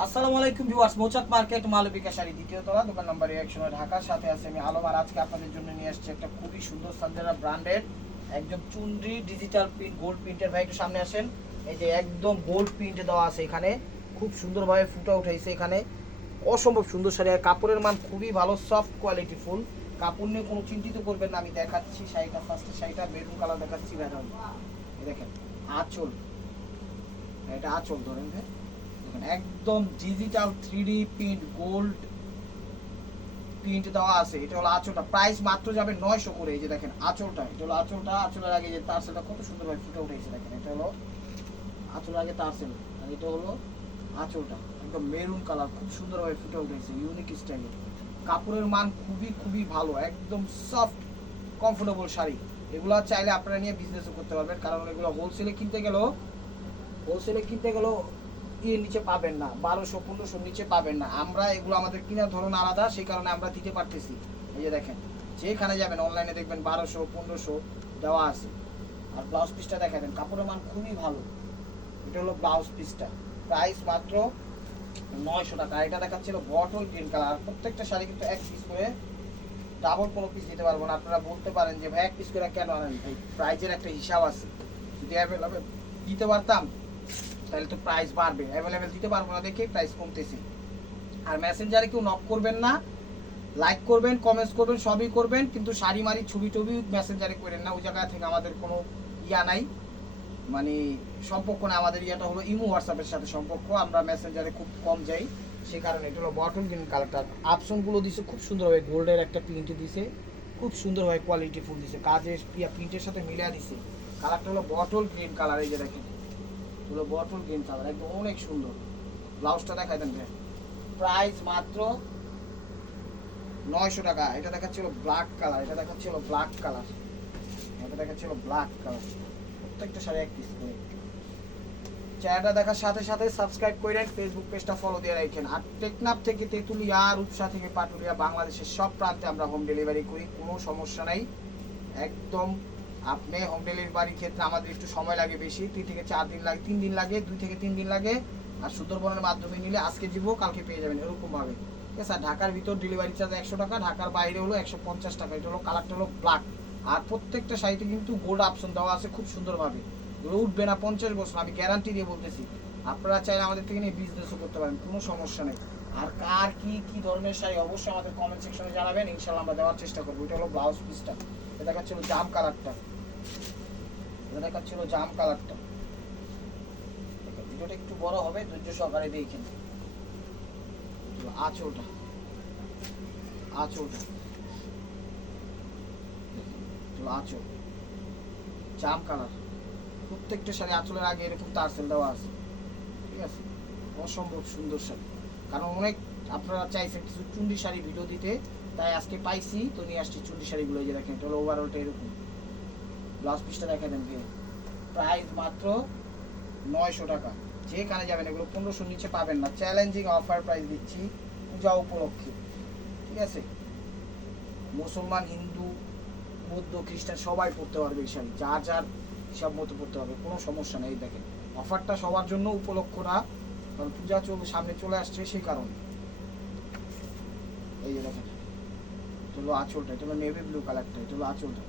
আসসালামু আলাইকুম viewers, Mouchak market Malavika sari দ্বিতীয় তলা, দোকান নম্বর একশো ঢাকার সাথে আছে আমি আলম। আর আজকে আপনাদের জন্য নিয়ে আসছি একটা খুবই সুন্দর সানজারা ব্র্যান্ডের একদম চুনরি ডিজিটাল প্রিন্ট, গোল্ড প্রিন্টের। ভাই, একটু সামনে আসেন। এই যে একদম গোল্ড প্রিন্ট দেওয়া আছে এখানে। খুব সুন্দরভাবে ফুটা উঠাইছে এখানে। অসম্ভব সুন্দর শাড়ি। আর কাপড়ের মান খুবই ভালো সফট কোয়ালিটি ফুল কাপড় নিয়ে কোনো চিন্তিত করবেন না, আমি দেখাচ্ছি শাড়িটা ফার্স্টে শাড়িটা মেরুন কালার দেখাচ্ছি ম্যাডাম দেখেন, আঁচল। এটা আঁচল ধরেন হ্যাঁ দেখেন একদম digital three print gold print দেওয়া আছে। এটা হলো আঁচলটা। প্রাইস মাত্র যাবে নয়শো করে। এই যে দেখেন, আঁচলটা। এটা হলো আঁচলটা। আঁচলের আগে যে তারসেলটা কত সুন্দরভাবে ফুটে উঠেছে দেখেন। এটা হলো আঁচলের আগে তারসেল আর এটা হলো আঁচলটা। একদম মেরুন কালার খুব সুন্দরভাবে ফুটে উঠেছে ইউনিক স্টাইলে কাপড়ের মান খুবই খুবই ভালো। একদম সফট কমফোর্টেবল শাড়ি। এগুলো চাইলে আপনারা নিয়ে বিজনেসও করতে পারবেন। কারণ এগুলো হোলসেলে কিনতে গেলেও হোলসেলে কিনতে গেলেও ইয়ে নিচে পাবেন না, বারোশো, পনেরোশো নিচে পাবেন না। আমরা এগুলো আমাদের কেনার ধরন আলাদা, সেই কারণে আমরা দিতে পারতেছি। এই যে দেখেন, যেখানে যাবেন অনলাইনে দেখবেন বারোশো, পনেরোশো দেওয়া আছে। আর ব্লাউজ পিসটা দেখা দেন কাপড়ের মান খুবই ভালো। এটা হলো ব্লাউজ পিসটা প্রাইস মাত্র নয়শো টাকা। এটা দেখাচ্ছিল বটল গ্রিন কালার প্রত্যেকটা শাড়ি কিন্তু এক পিস করে ডাবল কোনো পিস দিতে পারব না। আপনারা বলতে পারেন যে ভাই, এক পিস করে কেন আনেন? প্রাইজের একটা হিসাব আছে। যদি অ্যাভেলেবেল দিতে পারতাম তাহলে তো প্রাইস বাড়বে। অ্যাভেলেবেল দিতে পারব না দেখে প্রাইস কমতেছে। আর মেসেঞ্জারে কেউ নক করবেন না। লাইক করবেন কমেন্টস করবেন, সবই করবেন, কিন্তু শাড়ি মারি, ছবি টবি মেসেঞ্জারে করেন না। ওই জায়গা থেকে আমাদের কোনো ইয়া নাই। মানে সম্পর্ক না আমাদের ইয়াটা হলো ইমো হোয়াটসঅ্যাপের সাথে সম্পর্ক। আমরা মেসেঞ্জারে খুব কম যাই। সেই কারণে এটা হলো বটল গ্রিন কালারটা অপশনগুলো দিছে, খুব সুন্দরভাবে গোল্ডের একটা প্রিন্ট দিছে। খুব সুন্দরভাবে কোয়ালিটি ফুল দিছে। কাজের প্রিন্টের সাথে মিলিয়ে দিছে। কালারটা হলো বটল গ্রিন কালার এই যে দেখেন। হলো বটল গ্রিন কালার একদম অনেক সুন্দর। ব্লাউজটা দেখাই দেন প্রাইস মাত্র নয়শো টাকা। এটা দেখাচ্ছিল ব্ল্যাক কালার এটা দেখাচ্ছিল ব্ল্যাক কালার এটা দেখাচ্ছিল ব্ল্যাক কালার প্রত্যেকটা শাড়ি এক পিস করে। চ্যানেলটা দেখার সাথে সাথে সাবস্ক্রাইব করেন ফেসবুক পেজটা ফলো দিয়ে রাখেন। আর টেকনাফ থেকে তেঁতুলিয়া, রূপসা থেকে পাটুলিয়া, বাংলাদেশের সব প্রান্তে আমরা হোম ডেলিভারি করি, কোনো সমস্যা নাই। একদম আপনি হোম ডেলিভারির ক্ষেত্রে আমাদের একটু সময় লাগে বেশি। দুই থেকে চার দিন লাগে, তিন দিন লাগে, দুই থেকে তিন দিন লাগে। আর সুন্দরবনের মাধ্যমে নিলে আজকে দিব, কালকে পেয়ে যাবেন এরকমভাবে। ঠিক আছে ঢাকার ভিতর ডেলিভারি চার্জ একশো টাকা, ঢাকার বাইরে হলো একশো পঞ্চাশ টাকা, এটা হলো কালারটা হলো ব্ল্যাক আর প্রত্যেকটা শাড়িতে কিন্তু গোল্ড অপশন দেওয়া আছে খুব সুন্দরভাবে। এগুলো উঠবে না পঞ্চাশ বছর, আমি গ্যারান্টি দিয়ে বলতেছি। আপনারা চাইলে আমাদের থেকে নিয়ে বিজনেসও করতে পারেন, কোনো সমস্যা নেই। আর কার কি কি ধরনের শাড়ি, অবশ্যই আমাদের কমেন্ট সেকশনে জানাবেন ইনশাল্লাহ আমরা দেওয়ার চেষ্টা করব। এটা হলো ব্লাউজ পিসটা এটা দেখাচ্ছিল জাম কালারটা দেখাচ্ছিল জাম কালারটা। ভিডিওটা একটু বড় হবে, ধৈর্য সহকারে দেখেন আঁচলটা আঁচলটা আঁচল জাম কালার। প্রত্যেকটা শাড়ি আঁচলের আগে এরকম তারসেল দেওয়া আছে। ঠিক আছে? অসম্ভব সুন্দর শাড়ি। কারণ অনেক আপনারা চাইছেন কিছু চুন্ডি শাড়ি ভিডিও দিতে, তাই আজকে পাইছি, তো নিয়ে আসছি চুন্ডি শাড়িগুলো যে দেখেন, এটা ওভারঅলটা এরকম। ব্লাউজ পিসটা দেখা দেন প্রাইস মাত্র নয়শো টাকা। যেখানে যাবেন এগুলো পনেরোশোর নিচে পাবেন না। চ্যালেঞ্জিং অফার প্রাইস দিচ্ছি পূজা উপলক্ষে। ঠিক আছে? মুসলমান, হিন্দু, বৌদ্ধ, খ্রিস্টান সবাই পড়তে পারবে এই শাড়ি। যার যার হিসাব মতো পড়তে পারবে, কোনো সমস্যা নেই। দেখেন, অফারটা সবার জন্য উপলক্ষ না, কারণ পূজা চল সামনে চলে আসছে সেই কারণে। এই যে দেখেন হলো আঁচলটা, এটা নেভি ব্লু কালারটা হলো আঁচলটা।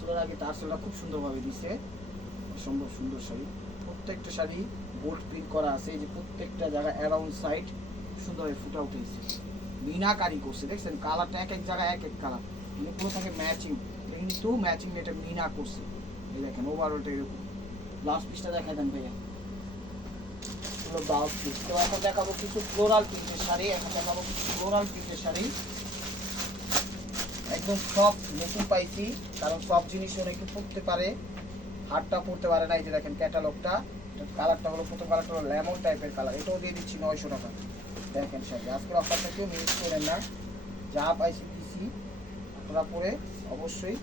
আঁচলের আগে সেলটা খুব সুন্দরভাবে দিছে। অসম্ভব সুন্দর শাড়ি। প্রত্যেকটা শাড়ি বোল্ড প্রিন্ট করা আছে, এই যে প্রত্যেকটা জায়গা অ্যারাউন্ড সাইড সুন্দরভাবে ফুটা উঠেছে মিনাকারি করছে, দেখছেন? কালারটা এক এক জায়গায় এক এক কালার কিন্তু পুরো থাকে ম্যাচিং কিন্তু ম্যাচিং এটা মিনা করছে। এই দেখেন ওভারঅলটা এরকম। ব্লাউজ পিসটা দেখা দেন ভাইয়া। ব্লাউজ পিস তো এখন দেখাবো কিছু ফ্লোরাল প্রিন্টের শাড়ি, এখন দেখাবো কিছু ফ্লোরাল প্রিন্টের শাড়ি। একদম সব নতুন পাইছি, কারণ সব জিনিস অনেকে পড়তে পারে। হাটটা পড়তে পারে না, এই যে দেখেন ক্যাটালগটা কালারটা হলো, প্রথম কালারটা হলো লেমন টাইপের কালার এটাও দিয়ে দিচ্ছি নয়শো টাকা। দেখেন শাড়ি আজকের অফারটা কেউ মিস করেন না। যা পাইছি দিছি, আপনারা পরে অবশ্যই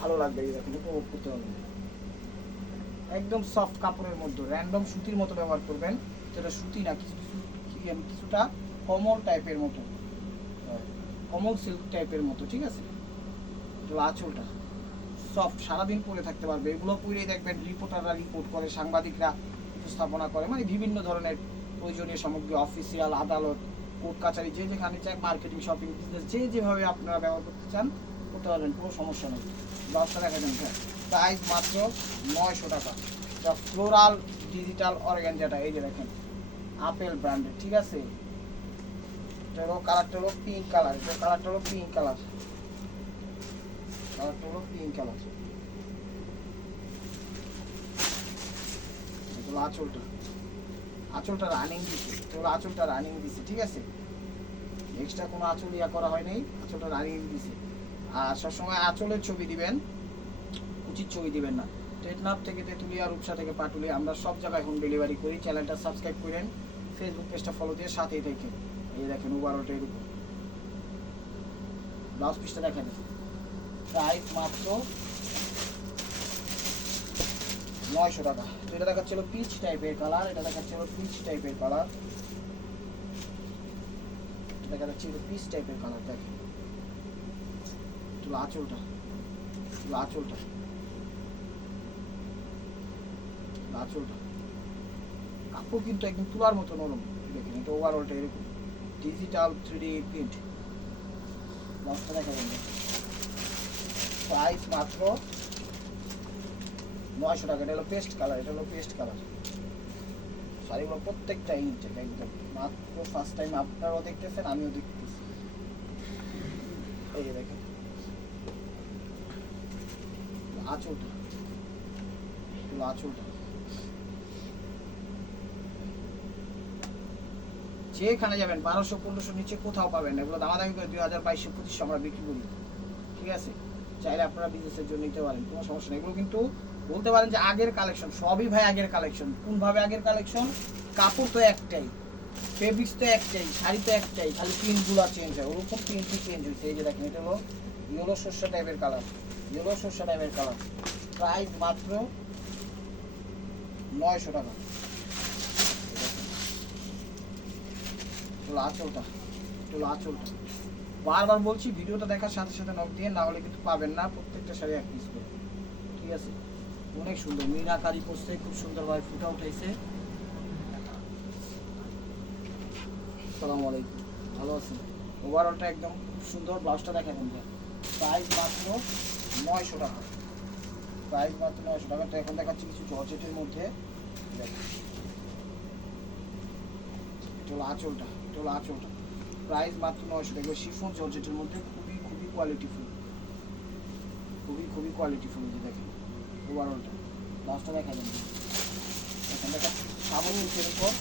ভালো লাগবে, এই দেখেন, উপভোগ করতে হবে একদম সফট কাপড়ের মধ্যে র্যান্ডম সুতির মতো ব্যবহার করবেন। যেটা সুতি না, কিছু কিছু কিছুটা কমল টাইপের মতো। কমল সিল্ক টাইপের মতো, ঠিক আছে? আঁচলটা সফট সারাদিন পরে থাকতে পারবে। এগুলো পরেই দেখবেন রিপোর্টাররা রিপোর্ট করে, সাংবাদিকরা উপস্থাপনা করে মানে বিভিন্ন ধরনের প্রয়োজনীয় সামগ্রী অফিসিয়াল আদালত কোর্ট কাছারি যে যেখানে চাই মার্কেটিং শপিং বিজনেস যে যেভাবে আপনারা ব্যবহার করতে চান, করতে পারবেন, কোনো সমস্যা নেই। দশটা দেখা যান স্যার প্রাইস মাত্র নয়শো টাকা। যা ফ্লোরাল ডিজিটাল অর্গ্যান যেটা এই যে দেখেন আপেল ব্র্যান্ডের ঠিক আছে? এটা হলো কালারটা হলো পিঙ্ক কালার এটা কালারটা হলো পিঙ্ক কালার কালারটা হলো পিঙ্ক কালার এগুলো আঁচলটা আঁচলটা রানিং দিছে এগুলো আঁচলটা রানিং দিছে ঠিক আছে এক্সট্রা কোনো আঁচল ইয়া করা হয় নাই আঁচলটা রানিং দিছে আর সবসময় আঁচলের ছবি দিবেন উচিত ছবি দিবেন না টেটনাপ থেকে তেঁতুলিয়া রূপসা থেকে পাটুলি আমরা সব জায়গায় হোম ডেলিভারি করি চ্যানেলটা সাবস্ক্রাইব করেন ফেসবুক পেজটা ফলো দিয়ে সাথেই থেকে এই দেখেন উবারোটা এরকম ব্লাউজ পিসটা দেখেন মাত্র নয়শো টাকা। পিচ টাইপের কালার এটা পিচ টাইপের কালার পিচ টাইপের কালার কাপড় কিন্তু একদম তুলার মতো নরম, দেখেন, এটা ওভারঅলটা এরকম। ডিজিটাল থ্রি ডি প্রিন্ট দেখা যাবে প্রাইস মাত্র নয়শো টাকা। এটা হলো পেস্ট কালার এটা হলো পেস্ট কালার শাড়িগুলো প্রত্যেকটা ইঞ্চে একদম। মাত্র ফার্স্ট টাইম আপনারাও দেখতেছেন, আমিও দেখতেছি। এই দেখেন। আঁচলটা আঁচলটা যেখানে যাবেন, বারোশো, পনেরোশো নিচে কোথাও পাবেন এগুলো দামাদামি করে দুই হাজার বাইশশো, পঁচিশশো আমরা বিক্রি করি। ঠিক আছে? চাইলে আপনারা বিজনেসের জন্য নিতে পারেন, কোনো সমস্যা নেই। এগুলো কিন্তু বলতে পারেন যে আগের কালেকশন সবই ভাই আগের কালেকশন কোনভাবে আগের কালেকশন কাপড় তো একটাই ফেব্রিক্স তো একটাই, শাড়ি তো একটাই, খালি প্রিন্টগুলো চেঞ্জ হয়। ওরকম প্রিন্টই চেঞ্জ হয়েছে। এই যে দেখেন, এটা হলো ইয়েলো শস্য টাইপের কালার ইয়েলো শস্য টাইপের কালার প্রাইস মাত্র নয়শো টাকা। আঁচলটা আঁচলটা। বারবার বলছি, ভিডিওটা দেখার সাথে সাথে নক দিয়ে না হলে কিন্তু পাবেন না, প্রত্যেকটা শাড়ি এক পিস করে। ঠিক আছে? অনেক সুন্দর। মিনাকারি করছে খুব সুন্দরভাবে ফুটা উঠাইছে। সালাম আলাইকুম। ভালো আছেন? ওভারঅলটা একদম খুব সুন্দর ব্লাউজটা দেখাবেন প্রাইস মাত্র নয়শো টাকা। প্রাইস মাত্র নয়শো টাকা। তো এখন দেখাচ্ছি কিছু জর্জেটের মধ্যে। দেখেন। এটা হলো আঁচলটা। এটা হলো আঁচলটা। প্রাইস মাত্র নয়শো টাকা। শিফন জর্জেটের মধ্যে খুবই খুবই কোয়ালিটিফুল খুবই খুবই কোয়ালিটিফুল যে দেখেন ওভারঅলটা লাস্টটা দেখা যাবে এখন দেখা সাবো সিল্কের উপর।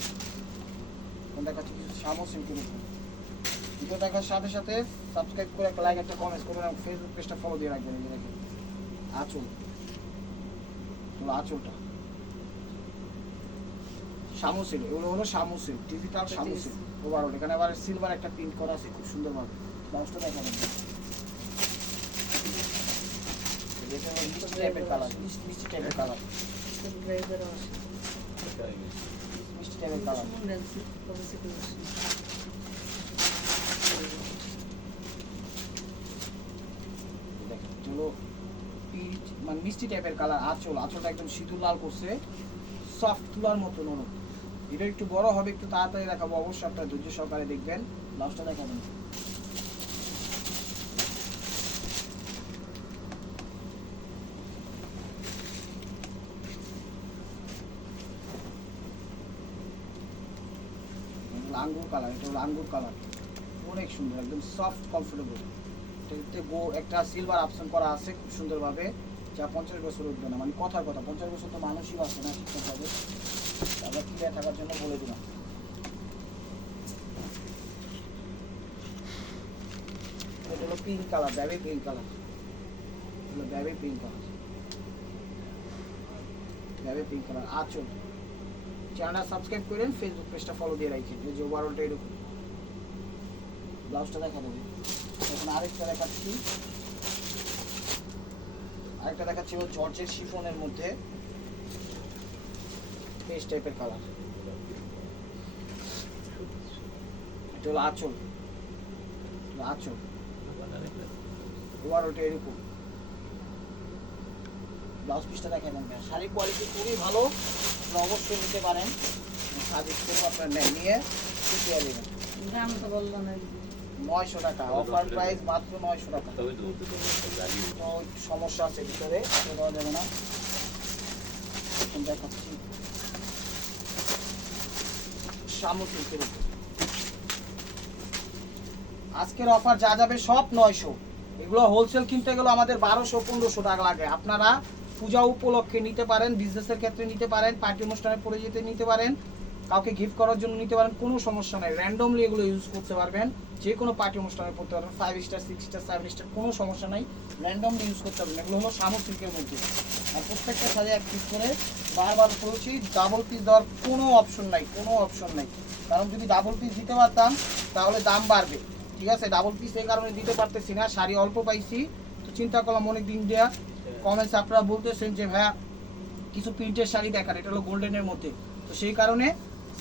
এখন দেখাচ্ছি কিছু সাবো সিল্কের উপর। ভিডিও দেখার সাথে সাথে সাবস্ক্রাইব করে একটা লাইক একটা কমেন্ট এবং ফেসবুক পেজটা ফলো দিয়ে রাখবেন দেখেন। আঁচল। হলো আঁচলটা শামুসিল এগুলো হলো শামুসিল ডিজিটাল শামুসিল ওভারঅল এখানে আবার সিলভার একটা প্রিন্ট করা আছে খুব সুন্দরভাবে। ব্লাউজটা দেখা যাবে এটা হলো মিষ্টি টাইপের কালার মিষ্টি টাইপের কালার মিষ্টি টাইপের কালার হলো পিচ মানে মিষ্টি টাইপের কালার আঁচল আঁচলটা একদম সিঁদুর লাল করছে সফট তুলার মতো নরম এটা একটু বড় হবে, একটু তাড়াতাড়ি দেখাবো। অবশ্যই আপনারা ধৈর্য সহকারে দেখবেন। লাস্টটা দেখাবেন আঙ্গুর কালার এটা হলো আঙ্গুর কালার অনেক সুন্দর, একদম সফট কমফোর্টেবল এটাতে গো, একটা সিলভার অপশন করা আছে খুব সুন্দরভাবে। যা পঞ্চাশ বছর উঠবে না মানে কথার কথা, পঞ্চাশ বছর তো মানুষই বাঁচে না ঠিকঠাকভাবে হলো pink colour baby pink colour হলো সাবস্ক্রাইব করেন ফেসবুক পেজটা ফলো দিয়ে রাখেন যে ওভারঅলটা এরকম। ব্লাউজটা দেখা আরেকটা দেখাচ্ছি। আরেকটা দেখাচ্ছি ও জর্জের শিফনের মধ্যে। পেস্ট টাইপের কালার এটা হলো আঁচল। আঁচল। ওভারঅলটা এরকম। ব্লাউজ পিসটা দেখা দেন শাড়ির কোয়ালিটি খুবই ভালো। আপনারা অবশ্যই নিতে পারেন। সাজেস্ট করব আপনার নেন নিয়ে শুকিয়ে নেবেন দাম তো বলল না। নয়শো টাকা। অফার প্রাইস মাত্র নয়শো টাকা। তো সমস্যা আছে ভিতরে? যাবে না। দেখাচ্ছি। শামু আজকের অফার যা যাবে সব নয়শো। এগুলো হোলসেল কিনতে গেলে আমাদের বারোশো, পনেরোশো টাকা লাগে। আপনারা পূজা উপলক্ষে নিতে পারেন বিজনেসের ক্ষেত্রে নিতে পারেন পার্টি অনুষ্ঠানে পরে যেতে নিতে পারেন। কাউকে গিফট করার জন্য নিতে পারেন, কোনো সমস্যা নাই। র্যান্ডমলি এগুলো ইউজ করতে পারবেন। যে কোনো পার্টি অনুষ্ঠানে পড়তে পারবেন। Five star six star seven star কোনো সমস্যা নাই। র্যান্ডমলি ইউজ করতে পারবেন। এগুলো হলো সিল্কের মধ্যে। আর প্রত্যেকটা সাজে এক পিস করে বারবার বলছি ডাবল পিস দেওয়ার কোনো অপশন নাই, কোনো অপশন নাই। কারণ যদি ডাবল পিস দিতে পারতাম, তাহলে দাম বাড়বে। ঠিক আছে? ডাবল পিস এই কারণে দিতে পারতেছি না, শাড়ি অল্প পাইছি। তো চিন্তা করলাম অনেক দিন দেওয়া কমেন্টস আপনারা বলতেছেন যে, ভাইয়া, কিছু প্রিন্টের শাড়ি দেখার, এটা হলো গোল্ডেনের মধ্যে। তো সেই কারণে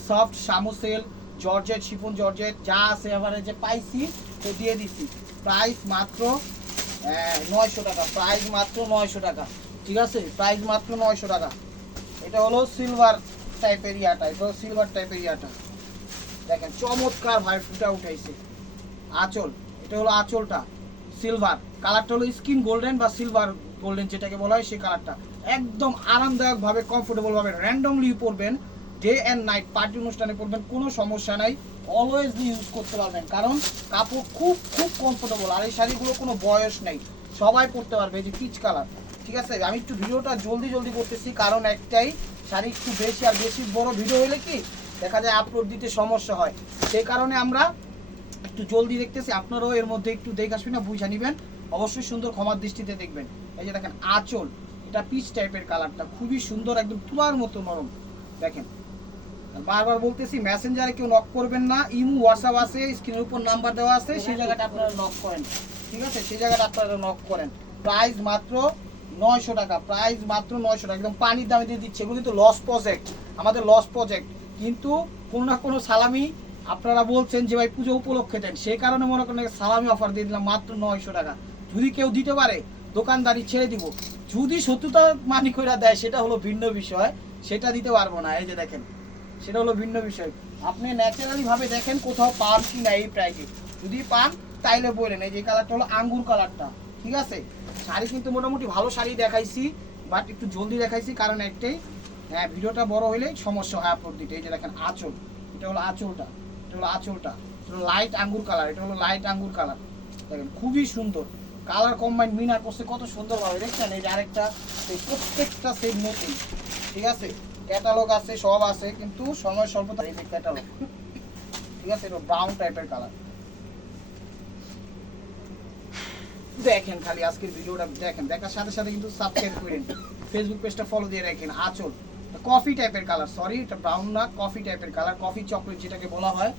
সফট সামোসেল জর্জেট শিফন জর্জেট যা আছে এবারে যে পাইছি, তো দিয়ে দিছি। প্রাইস মাত্র নয়শো টাকা। প্রাইস মাত্র নয়শো টাকা। ঠিক আছে? প্রাইস মাত্র নয়শো টাকা। এটা হলো সিলভার টাইপের ইয়াটা। এটা হলো সিলভার টাইপের ইয়াটা। দেখেন, চমৎকার ভাই, ফুটা উঠাইছে। আঁচল। এটা হলো আঁচলটা। সিলভার কালারটা হলো স্কিন গোল্ডেন বা সিলভার গোল্ডেন যেটাকে বলা হয় সেই কালারটা একদম আরামদায়কভাবে কমফোর্টেবলভাবে র্যান্ডমলি পরবেন। ডে অ্যান্ড নাইট পার্টি অনুষ্ঠানে পরবেন কোনো সমস্যা নাই। অলওয়েজলি ইউজ করতে পারবেন, কারণ কাপড় খুব খুব কমফোর্টেবল আর এই শাড়িগুলো কোনো বয়স নেই। সবাই পরতে পারবে, এই যে পিচ কালার ঠিক আছে? আমি একটু ভিডিওটা জলদি জলদি করতেছি, কারণ একটাই, শাড়ি একটু বেশি আর বেশি বড় ভিডিও হলে কি, দেখা যায় আপলোড দিতে সমস্যা হয়। সেই কারণে আমরা একটু জলদি দেখতেছি, আপনারাও এর মধ্যে একটু দেখে আসবেন না, বুঝে নেবেন। অবশ্যই সুন্দর ক্ষমার দৃষ্টিতে দেখবেন। এই যে দেখেন, আঁচল, এটা পিচ টাইপের কালারটা খুবই সুন্দর, একদম তুলার মতো নরম, দেখেন। বারবার বলতেছি মেসেঞ্জারে কেউ নক করবেন না। ইমু হোয়াটসঅ্যাপ আছে স্ক্রিনের উপর নাম্বার দেওয়া আছে সেই জায়গাটা আপনারা নক করেন। ঠিক আছে? সেই জায়গাটা আপনারা নক করেন। প্রাইস মাত্র নয়শো টাকা। প্রাইস মাত্র নয়শো টাকা। একদম পানির দামে দিয়ে দিচ্ছে। এগুলো কিন্তু লস প্রজেক্ট আমাদের লস প্রজেক্ট কিন্তু কোনো না কোনো সালামি আপনারা বলছেন যে ভাই পুজো উপলক্ষে দেন। সেই কারণে মনে করেন সালামি অফার দিয়ে দিলাম মাত্র নয়শো টাকা। যদি কেউ দিতে পারে দোকানদারি ছেড়ে দিব। যদি সত্যতা মানি করে দেয় সেটা হলো ভিন্ন বিষয়। সেটা দিতে পারব না। এই যে দেখেন। সেটা হলো ভিন্ন বিষয়। আপনি ন্যাচারালি ভাবে দেখেন কোথাও পান কি না এই প্রাইসে যদি পান, তাইলে বলেন এই যে কালারটা হলো আঙ্গুর কালারটা ঠিক আছে? শাড়ি কিন্তু মোটামুটি ভালো শাড়ি দেখাইছি বাট একটু জলদি দেখাইছি, কারণ একটাই হ্যাঁ ভিডিওটা বড় হলেই সমস্যা হয় আপলোড দিতে। এই যে দেখেন আঁচল, এটা হলো আঁচলটা, এটা হলো আঁচলটা, এটা লাইট আঙ্গুর কালার এটা হলো লাইট আঙ্গুর কালার দেখেন, খুবই সুন্দর। কালার কম্বাইন মিনার করছে, কত সুন্দরভাবে, দেখছেন? এই যে আরেকটা প্রত্যেকটা সেম মতোই, ঠিক আছে? ক্যাটালগ আছে, সব আছে, কিন্তু সময় স্বল্পতা এই যে ক্যাটালগ ঠিক আছে, এটা ব্রাউন টাইপের কালার দেখেন খালি আজকের ভিডিওটা দেখেন, দেখার সাথে সাথে কিন্তু সাবস্ক্রাইব করেন ফেসবুক পেজটা ফলো দিয়ে রাখেন, আচল। কফি টাইপের কালার সরি এটা ব্রাউন না কফি টাইপের কালার কফি চকলেট যেটাকে বলা হয়।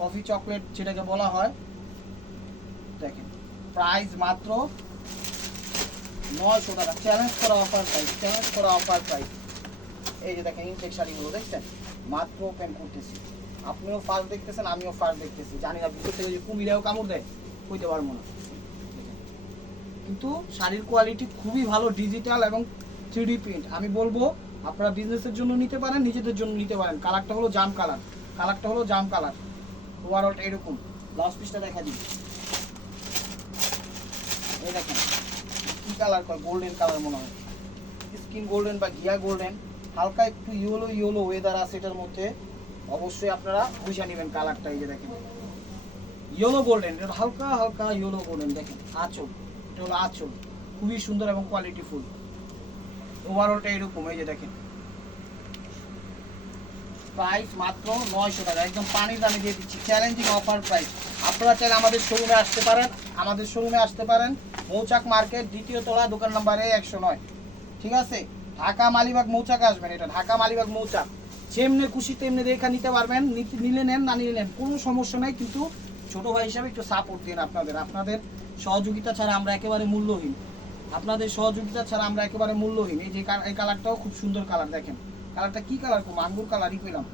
কফি চকলেট যেটাকে বলা হয়। দেখেন প্রাইস মাত্র নয়শো টাকা। চ্যালেঞ্জ করা অফার প্রাইস চ্যালেঞ্জ করা অফার প্রাইস এই যে দেখেন ইনটেক শাড়িগুলো দেখছেন? মাত্র ওপেন করতেছি। আপনিও ফার্স্ট দেখতেছেন, আমিও ফার্স্ট দেখতেছি। জানি না, ভিতর থেকে যে কুমিরেও কামড় দেয় কইতে পারব না। কিন্তু শাড়ির কোয়ালিটি খুবই ভালো ডিজিটাল এবং থ্রি প্রিন্ট আমি বলব, আপনারা বিজনেসের জন্য নিতে পারেন, নিজেদের জন্য নিতে পারেন। কালারটা হলো জাম কালার কালারটা হলো জাম কালার ওভারঅলটা এরকম। ব্লাউজ পিসটা দেখা দিই। এই দেখেন, কি কালার গোল্ডেন কালার মনে হয়। স্কিন গোল্ডেন বা ঘিয়া গোল্ডেন হালকা একটু ইয়েলো ইয়েলো ওয়েদার আছে এটার মধ্যে, অবশ্যই আপনারা বুঝে নেবেন কালারটা এই যে দেখেন। ইয়েলো গোল্ডেন এটা হালকা হালকা ইয়েলো গোল্ডেন দেখেন, আঁচল, এটা হলো আঁচল, খুবই সুন্দর এবং কোয়ালিটিফুল ওভারঅলটা এরকম, এই যে দেখেন। প্রাইস মাত্র নয়শো টাকা, একদম পানির দামে দিয়ে দিচ্ছি চ্যালেঞ্জিং অফার প্রাইস আপনারা চাইলে আমাদের শোরুমে আসতে পারেন, আমাদের শোরুমে আসতে পারেন, মৌচাক মার্কেট, দ্বিতীয় তলা, দোকান নাম্বার একশো নয়। ঠিক আছে? ঢাকা মালিবাগ মৌচাক আসবেন এটা, ঢাকা মালিবাগ মৌচাক যেমনি খুশি, তেমনি রেখা নিতে পারবেন। নিলে নেন, না নিলে নেন, কোনো সমস্যা নাই, কিন্তু ছোট ভাই হিসাবে একটু সাপোর্ট দিন আপনাদের। আপনাদের সহযোগিতা ছাড়া আমরা একেবারে মূল্যহীন। আপনাদের সহযোগিতা ছাড়া আমরা একেবারে মূল্যহীন। এই যে এই কালারটাও খুব সুন্দর কালার দেখেন। কালারটা কি কালার খুব আঙ্গুর কালারই পেলাম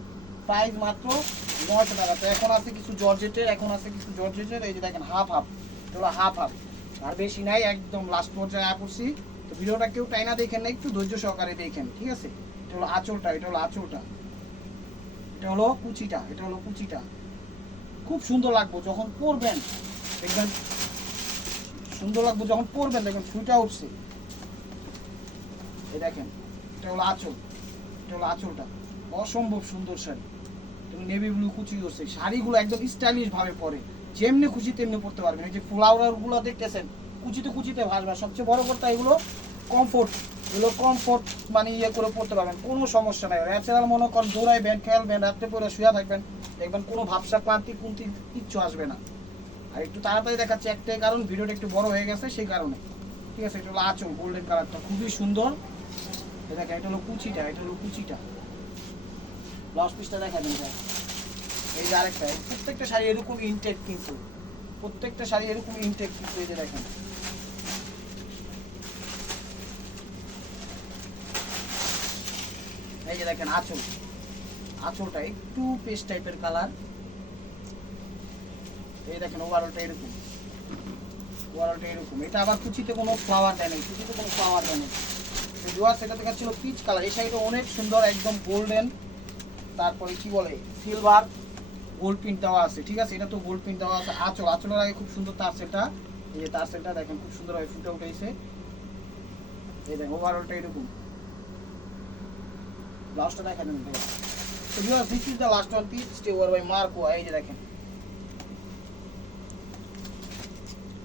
প্রাইস মাত্র নয়শো টাকা। তো এখন আছে কিছু জর্জেটের এখন আছে কিছু জর্জেটের এই যে দেখেন হাফ হাফ এগুলো হাফ হাফ আর বেশি নাই, একদম লাস্ট পর্যায়ে পড়ছি তো ভিডিওটা কেউ টাইনা দেখেন না, একটু ধৈর্য সহকারে দেখেন, ঠিক আছে? এটা হলো আঁচলটা, এটা হলো আঁচলটা। এটা হলো কুচিটা, এটা হলো কুচিটা। খুব সুন্দর লাগবে যখন পরবেন, দেখবেন সুন্দর লাগবে যখন পরবেন, দেখবেন ফুটা উঠছে। এই দেখেন, এটা হলো আঁচল, এটা হলো আঁচলটা। অসম্ভব সুন্দর শাড়ি। তুমি নেভি ব্লু কুচি করছে শাড়িগুলো একদম স্টাইলিশ ভাবে পরে। যেমনি খুশি তেমনি পরতে পারবেন। এই যে ফ্লাওয়ারগুলো দেখতেছেন কুচিতে কুচিতে ভাসবে। সবচেয়ে বড় কথা এগুলো কমফোর্ট এগুলো কমফোর্ট মানে ইয়ে করে পড়তে পারবেন, কোনো সমস্যা নাই। ন্যাচারাল মনে করেন দৌড়াইবেন খেলবেন, রাত্রে পরে শুয়ে থাকবেন, দেখবেন কোনো ভাবসা ক্লান্তি কুন্তি কিচ্ছু আসবে না। আর একটু তাড়াতাড়ি দেখাচ্ছি একটাই কারণ, ভিডিওটা একটু বড় হয়ে গেছে সেই কারণে। ঠিক আছে, এটা হলো আঁচল গোল্ডেন কালারটা খুবই সুন্দর। দেখেন, এটা হলো কুচিটা, এটা হলো কুচিটা। ব্লাউজ পিসটা দেখা দিন। এই যে আরেকটা প্রত্যেকটা শাড়ি এরকম ইনটেক কিন্তু। প্রত্যেকটা শাড়ি এরকম ইনটেক কিন্তু, এই যে দেখেন। যে দেখেন আঁচল। আঁচলটা একটু পেস্ট টাইপের কালার। এই দেখেন ওভারঅলটা এরকম। ওভারঅলটা এরকম। এটা আবার কুচিতে কোনো ফ্লাওয়ার দেয় নেই। কুচিতে কোনো ফ্লাওয়ার দেয় নেই। জোয়ার সেটা দেখাচ্ছিল পিচ কালার এই শাড়িটা অনেক সুন্দর, একদম গোল্ডেন তারপরে কি বলে? সিলভার গোল্ড প্রিন্ট দেওয়া আছে। ঠিক আছে? এটা তো গোল্ড প্রিন্ট দেওয়া আছে। আঁচল। আঁচলের আগে খুব সুন্দর তার সেলটা এই যে তার সেলটা দেখেন, খুব সুন্দরভাবে ফুটে উঠেছে। এই দেখেন ওভারঅলটা এরকম। লাস্টটা দেখেন তো viewers this is the last one piece stay over by Marco এই যে দেখেন।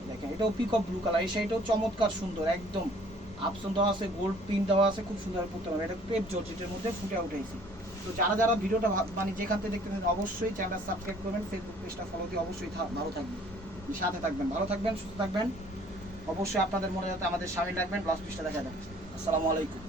দেখেন, এটাও পিকক ব্লু কালার এই শাড়িটাও চমৎকার সুন্দর, একদম। আপসন দেওয়া আছে গোল্ড প্রিন্ট দেওয়া আছে, খুব সুন্দর করতে পারবে এটা পেপ জর্জেটের মধ্যে ফুটে উঠেছে। তো যারা যারা ভিডিওটা মানে যেখান থেকে দেখতেছেন অবশ্যই চ্যানেলটা সাবস্ক্রাইব করবেন ফেসবুক পেজটা ফলো দিয়ে অবশ্যই ভালো থাকবেন। সাথে থাকবেন, ভালো থাকবেন, সুস্থ থাকবেন। অবশ্যই আপনাদের মনে যাতে আমাদের সামিল রাখবেন ব্লাউজ পিসটা দেখা যাবে। আসসালামু আলাইকুম।